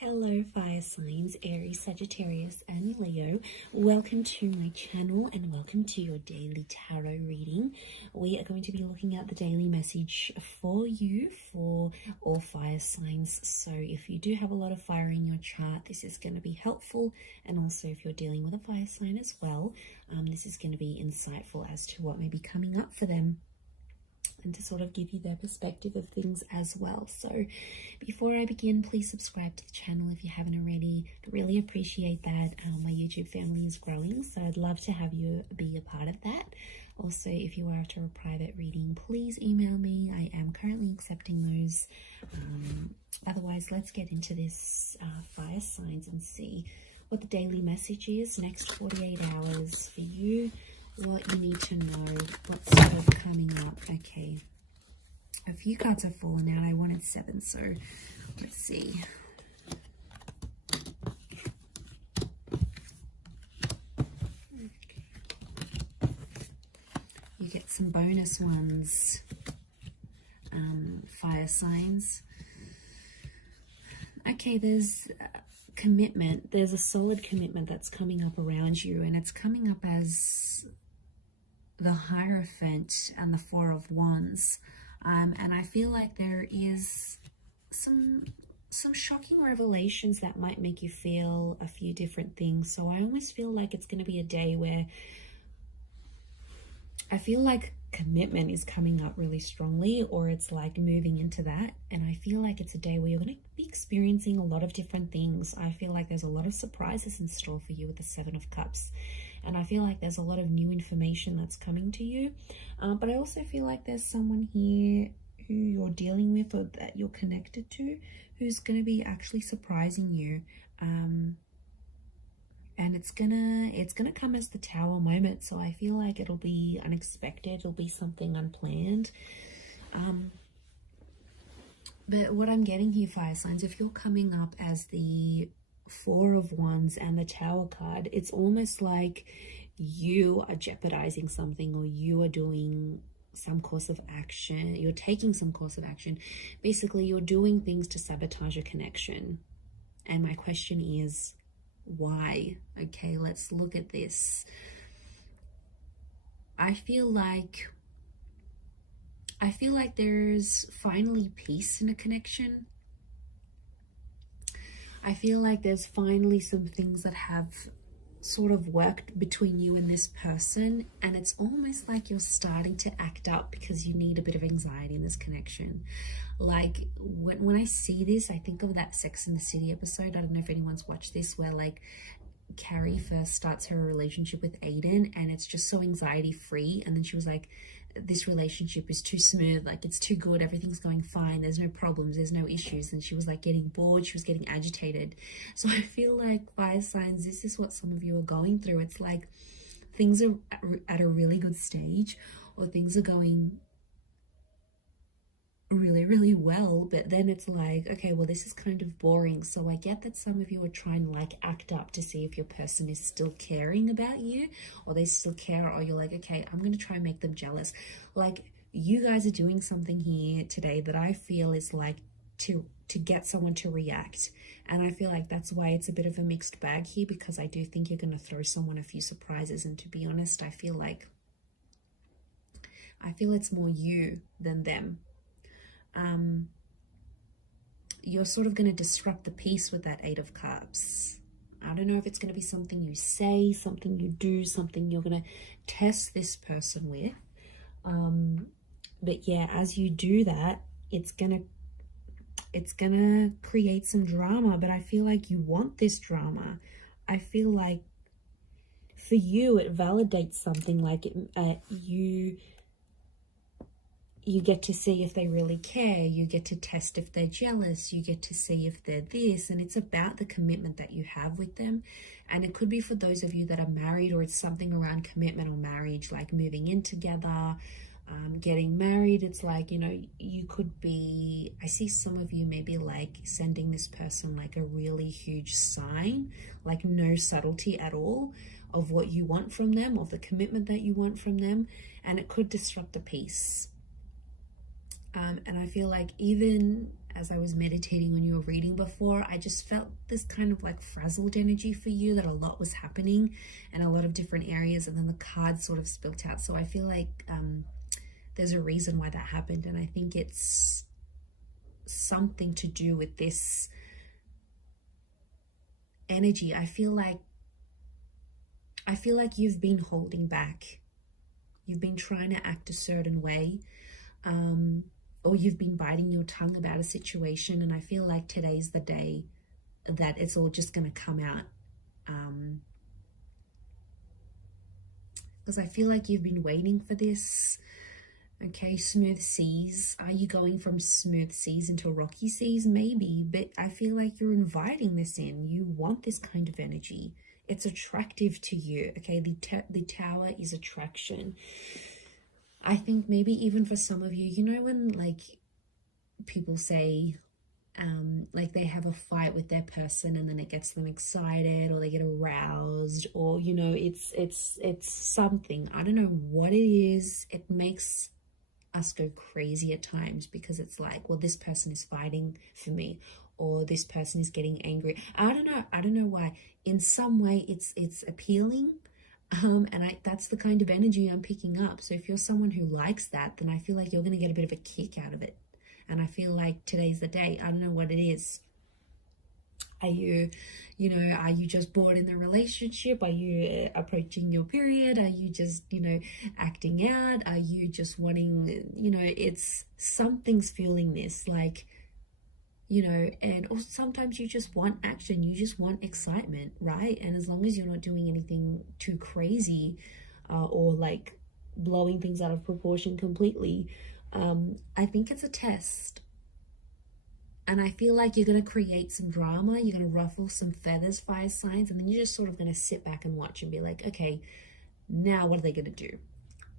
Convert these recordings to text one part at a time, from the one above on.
Hello fire signs, Aries, Sagittarius and Leo. Welcome to my channel and welcome to your daily tarot reading. We are going to be looking at the daily message for you for all fire signs. So if you do have a lot of fire in your chart, this is going to be helpful. And also if you're dealing with a fire sign as well, this is going to be insightful as to what may be coming up for them, and to sort of give you their perspective of things as well. So before I begin, please subscribe to the channel if you haven't already. I really appreciate that. My YouTube family is growing, so I'd love to have you be a part of that. Also, if you are after a private reading, please email me. I am currently accepting those. Otherwise, let's get into this fire signs and see what the daily message is next 48 hours for you. What you need to know, what's sort of coming up. Okay, a few cards have fallen out. I wanted 7, so let's see. Okay. You get some bonus ones, fire signs. Okay, there's commitment. There's a solid commitment that's coming up around you, and it's coming up as the Hierophant and the Four of Wands, and I feel like there is some shocking revelations that might make you feel a few different things. So I almost feel like it's going to be a day where I feel like commitment is coming up really strongly, or it's like moving into that, and I feel like it's a day where you're going to be experiencing a lot of different things. I feel like there's a lot of surprises in store for you with the 7 of Cups. And I feel like there's a lot of new information that's coming to you. But I also feel like there's someone here who you're dealing with or that you're connected to who's going to be actually surprising you. And it's gonna come as the Tower moment. So I feel like it'll be unexpected. It'll be something unplanned. But what I'm getting here, fire signs, if you're coming up as the Four of Wands and the Tower card, it's almost like you are jeopardizing something, or you are doing some course of action. You're taking some course of action. Basically, you're doing things to sabotage a connection. And my question is, why? Okay, let's look at this. I feel like there's finally peace in a connection. I feel like there's finally some things that have sort of worked between you and this person, and it's almost like you're starting to act up because you need a bit of anxiety in this connection. Like when I see this, I think of that Sex and the City episode. I don't know if anyone's watched this, where like Carrie first starts her relationship with Aiden, and it's just so anxiety free, and then she was like, this relationship is too smooth, like it's too good, everything's going fine, there's no problems, there's no issues. And she was like getting bored, she was getting agitated. So I feel like, fire signs, this is what some of you are going through. It's like things are at a really good stage, or things are going really, really well, but then it's like, okay, well, this is kind of boring. So I get that some of you are trying to like act up to see if your person is still caring about you, or they still care, or you're like, okay, I'm going to try and make them jealous. Like, you guys are doing something here today that I feel is like to get someone to react. And I feel like that's why it's a bit of a mixed bag here, because I do think you're going to throw someone a few surprises. And to be honest, I feel it's more you than them. You're sort of going to disrupt the peace with that 8 of Cups. I don't know if it's going to be something you say, something you do, something you're going to test this person with. But yeah, as you do that, it's gonna create some drama, but I feel like you want this drama. I feel like for you, it validates something, like you get to see if they really care, you get to test if they're jealous, you get to see if they're this, and it's about the commitment that you have with them. And it could be for those of you that are married, or it's something around commitment or marriage, like moving in together, getting married. It's like, you know, you could be, I see some of you maybe like sending this person like a really huge sign, like no subtlety at all of what you want from them, of the commitment that you want from them, and it could disrupt the peace. And I feel like even as I was meditating on your reading before, I just felt this kind of like frazzled energy for you, that a lot was happening in a lot of different areas, and then the cards sort of spilt out. So I feel like there's a reason why that happened, and I think it's something to do with this energy. I feel like you've been holding back. You've been trying to act a certain way, or you've been biting your tongue about a situation, and I feel like today's the day that it's all just going to come out. Because I feel like you've been waiting for this. Okay, smooth seas. Are you going from smooth seas into rocky seas? Maybe, but I feel like you're inviting this in. You want this kind of energy. It's attractive to you. Okay, the tower is attraction. I think maybe even for some of you, you know, when like people say like they have a fight with their person and then it gets them excited, or they get aroused, or you know, it's something. I don't know what it is. It makes us go crazy at times, because it's like, well, this person is fighting for me, or this person is getting angry. I don't know why. In some way it's appealing, and that's the kind of energy I'm picking up. So if you're someone who likes that, then I feel like you're going to get a bit of a kick out of it. And I feel like today's the day. I don't know what it is. Are you just bored in the relationship? Are you approaching your period? Are you just, acting out? Are you just wanting, it's something's fueling this, like, and also sometimes you just want action. You just want excitement, right? And as long as you're not doing anything too crazy or like blowing things out of proportion completely, I think it's a test. And I feel like you're going to create some drama. You're going to ruffle some feathers, fire signs, and then you're just sort of going to sit back and watch and be like, okay, now what are they going to do?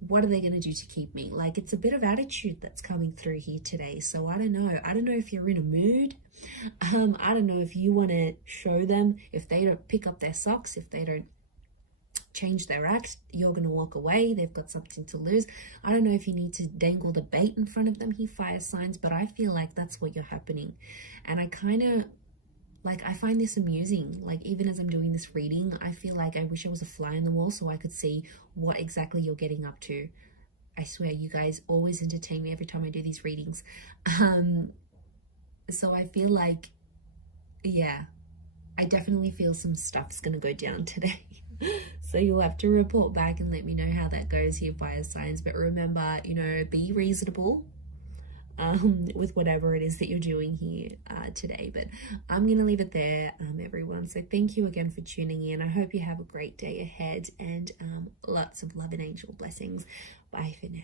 What are they going to do to keep me? Like, it's a bit of attitude that's coming through here today. So I don't know. I don't know if you're in a mood. I don't know if you want to show them. If they don't pick up their socks, if they don't change their act, you're going to walk away. They've got something to lose. I don't know if you need to dangle the bait in front of them, he fire signs, but I feel like that's what you're happening. And I kind of like, I find this amusing. Like, even as I'm doing this reading, I feel like I wish I was a fly on the wall so I could see what exactly you're getting up to. I swear, you guys always entertain me every time I do these readings. So I feel like, yeah, I definitely feel some stuff's going to go down today. So you'll have to report back and let me know how that goes here, fire signs. But remember, be reasonable with whatever it is that you're doing here today. But I'm going to leave it there, everyone. So thank you again for tuning in. I hope you have a great day ahead, and lots of love and angel blessings. Bye for now.